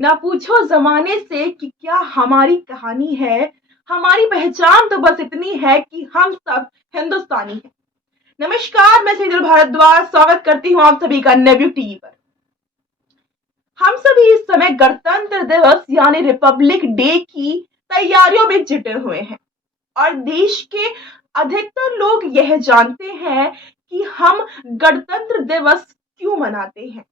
ना पूछो जमाने से कि क्या हमारी कहानी है। हमारी पहचान तो बस इतनी है कि हम सब हिंदुस्तानी हैं। नमस्कार, मैं सेजल भारद्वाज स्वागत करती हूँ आप सभी का नेव्यू टीवी पर। हम सभी इस समय गणतंत्र दिवस यानी रिपब्लिक डे की तैयारियों में जुटे हुए हैं और देश के अधिकतर लोग यह जानते हैं कि हम गणतंत्र दिवस क्यों मनाते हैं,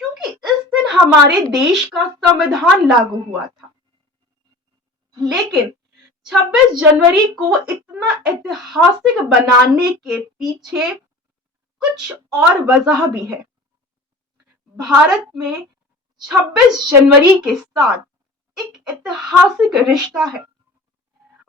क्योंकि इस दिन हमारे देश का संविधान लागू हुआ था। लेकिन 26 जनवरी को इतना ऐतिहासिक बनाने के पीछे कुछ और वजह भी है। भारत में 26 जनवरी के साथ एक ऐतिहासिक रिश्ता है।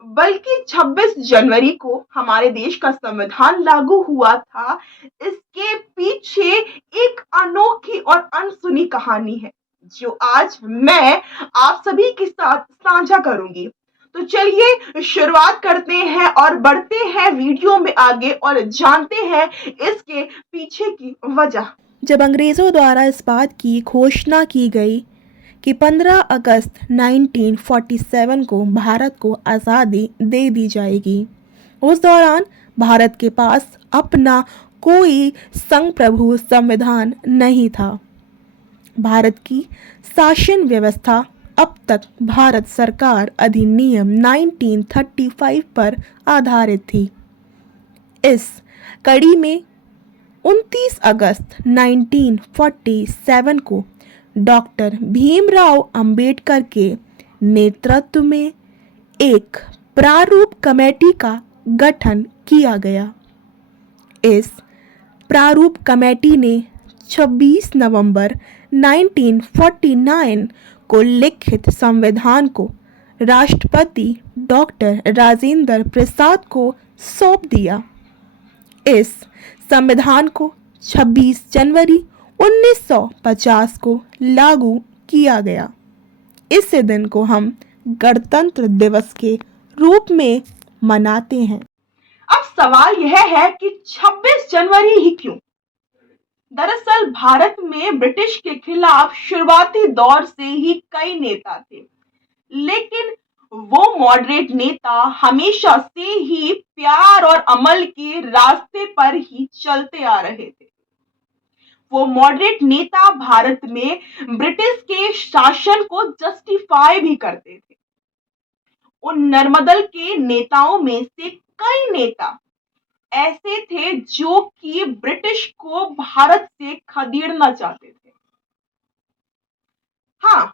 बल्कि 26 जनवरी को हमारे देश का संविधान लागू हुआ था, इसके पीछे एक अनोखी और अनसुनी कहानी है जो आज मैं आप सभी के साथ साझा करूंगी। तो चलिए शुरुआत करते हैं और बढ़ते हैं वीडियो में आगे और जानते हैं इसके पीछे की वजह। जब अंग्रेज़ों द्वारा इस बात की घोषणा की गई कि 15 अगस्त 1947 को भारत को आज़ादी दे दी जाएगी, उस दौरान भारत के पास अपना कोई संप्रभु संविधान नहीं था। भारत की शासन व्यवस्था अब तक भारत सरकार अधिनियम 1935 पर आधारित थी। इस कड़ी में 29 अगस्त 1947 को डॉक्टर भीमराव अंबेडकर के नेतृत्व में एक प्रारूप कमेटी का गठन किया गया। इस प्रारूप कमेटी ने 26 नवंबर 1949 को लिखित संविधान को राष्ट्रपति डॉक्टर राजेंद्र प्रसाद को सौंप दिया। इस संविधान को 26 जनवरी 1950 को लागू किया गया। इस दिन को हम गणतंत्र दिवस के रूप में मनाते हैं। अब सवाल यह है कि 26 जनवरी ही क्यों? दरअसल भारत में ब्रिटिश के खिलाफ शुरुआती दौर से ही कई नेता थे, लेकिन वो मॉडरेट नेता हमेशा से ही प्यार और अमल के रास्ते पर ही चलते आ रहे थे। वो मॉडरेट नेता भारत में ब्रिटिश के शासन को जस्टिफाई भी करते थे। उन नरमदल के नेताओं में से कई नेता ऐसे थे जो कि ब्रिटिश को भारत से खदेड़ना चाहते थे। हाँ,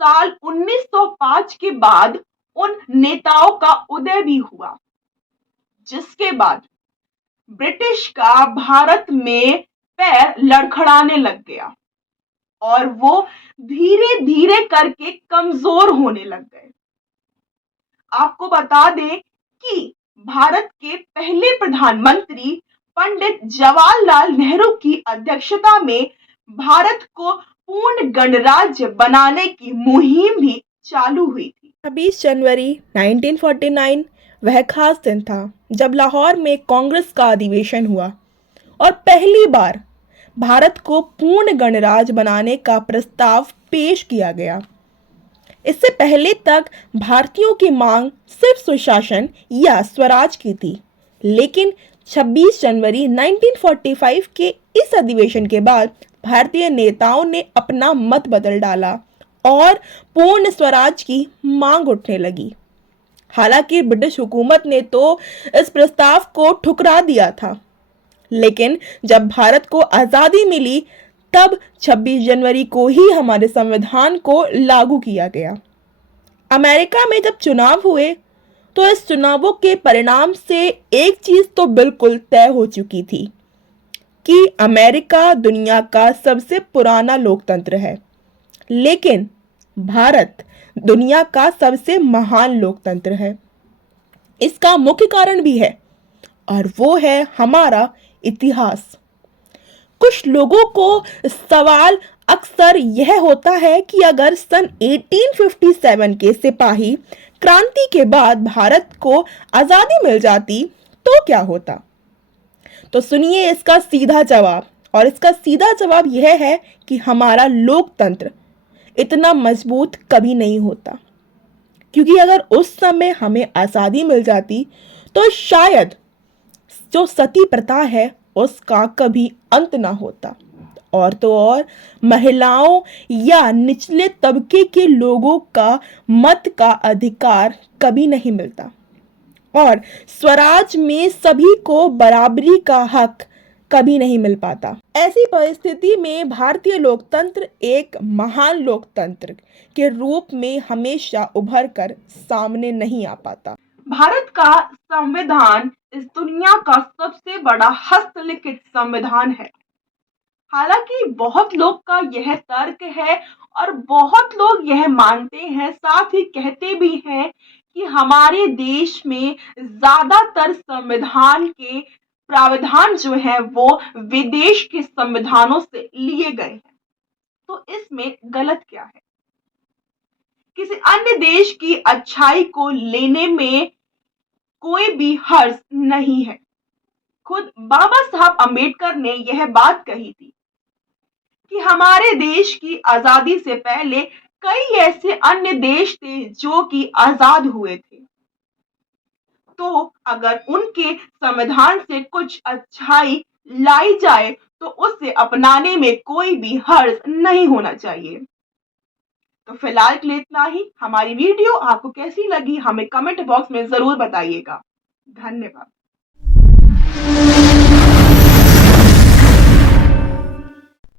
साल 1905 के बाद उन नेताओं का उदय भी हुआ, जिसके बाद ब्रिटिश का भारत में पैर लड़खड़ाने लग गया और वो धीरे धीरे करके कमजोर होने लग गए। आपको बता दें कि भारत के पहले प्रधानमंत्री पंडित जवाहरलाल नेहरू की अध्यक्षता में भारत को पूर्ण गणराज्य बनाने की मुहिम भी चालू हुई थी। 26 जनवरी 1949 वह खास दिन था जब लाहौर में कांग्रेस का अधिवेशन हुआ और पहली बार भारत को पूर्ण गणराज्य बनाने का प्रस्ताव पेश किया गया। इससे पहले तक भारतीयों की मांग सिर्फ सुशासन या स्वराज की थी, लेकिन 26 जनवरी 1945 के इस अधिवेशन के बाद भारतीय नेताओं ने अपना मत बदल डाला और पूर्ण स्वराज की मांग उठने लगी। हालांकि ब्रिटिश हुकूमत ने तो इस प्रस्ताव को ठुकरा दिया था, लेकिन जब भारत को आज़ादी मिली तब 26 जनवरी को ही हमारे संविधान को लागू किया गया। अमेरिका में जब चुनाव हुए तो इस चुनावों के परिणाम से एक चीज तो बिल्कुल तय हो चुकी थी कि अमेरिका दुनिया का सबसे पुराना लोकतंत्र है, लेकिन भारत दुनिया का सबसे महान लोकतंत्र है। इसका मुख्य कारण भी है और वो है हमारा इतिहास। कुछ लोगों को सवाल अक्सर यह होता है कि अगर सन 1857 के सिपाही क्रांति के बाद भारत को आज़ादी मिल जाती तो क्या होता। तो सुनिए इसका सीधा जवाब, और इसका सीधा जवाब यह है कि हमारा लोकतंत्र इतना मजबूत कभी नहीं होता, क्योंकि अगर उस समय हमें आज़ादी मिल जाती तो शायद जो सती प्रथा है उसका कभी अंत ना होता, और तो और महिलाओं या निचले तबके के लोगों का मत का अधिकार कभी नहीं मिलता, और स्वराज में सभी को बराबरी का हक कभी नहीं मिल पाता। ऐसी परिस्थिति में भारतीय लोकतंत्र एक महान लोकतंत्र के रूप में हमेशा उभर कर सामने नहीं आ पाता। भारत का संविधान इस दुनिया का सबसे बड़ा हस्तलिखित संविधान है। हालांकि बहुत लोग का यह तर्क है और बहुत लोग यह मानते हैं, साथ ही कहते भी हैं कि हमारे देश में ज्यादातर संविधान के प्रावधान जो है वो विदेश के संविधानों से लिए गए हैं। तो इसमें गलत क्या है? किसी अन्य देश की अच्छाई को लेने में कोई भी हर्ज नहीं है। खुद बाबा साहब अम्बेडकर ने यह बात कही थी कि हमारे देश की आजादी से पहले कई ऐसे अन्य देश थे जो कि आजाद हुए थे, तो अगर उनके संविधान से कुछ अच्छाई लाई जाए तो उसे अपनाने में कोई भी हर्ज नहीं होना चाहिए। तो फिलहाल के लिए इतना ही। हमारी वीडियो आपको कैसी लगी हमें कमेंट बॉक्स में जरूर बताइएगा। धन्यवाद।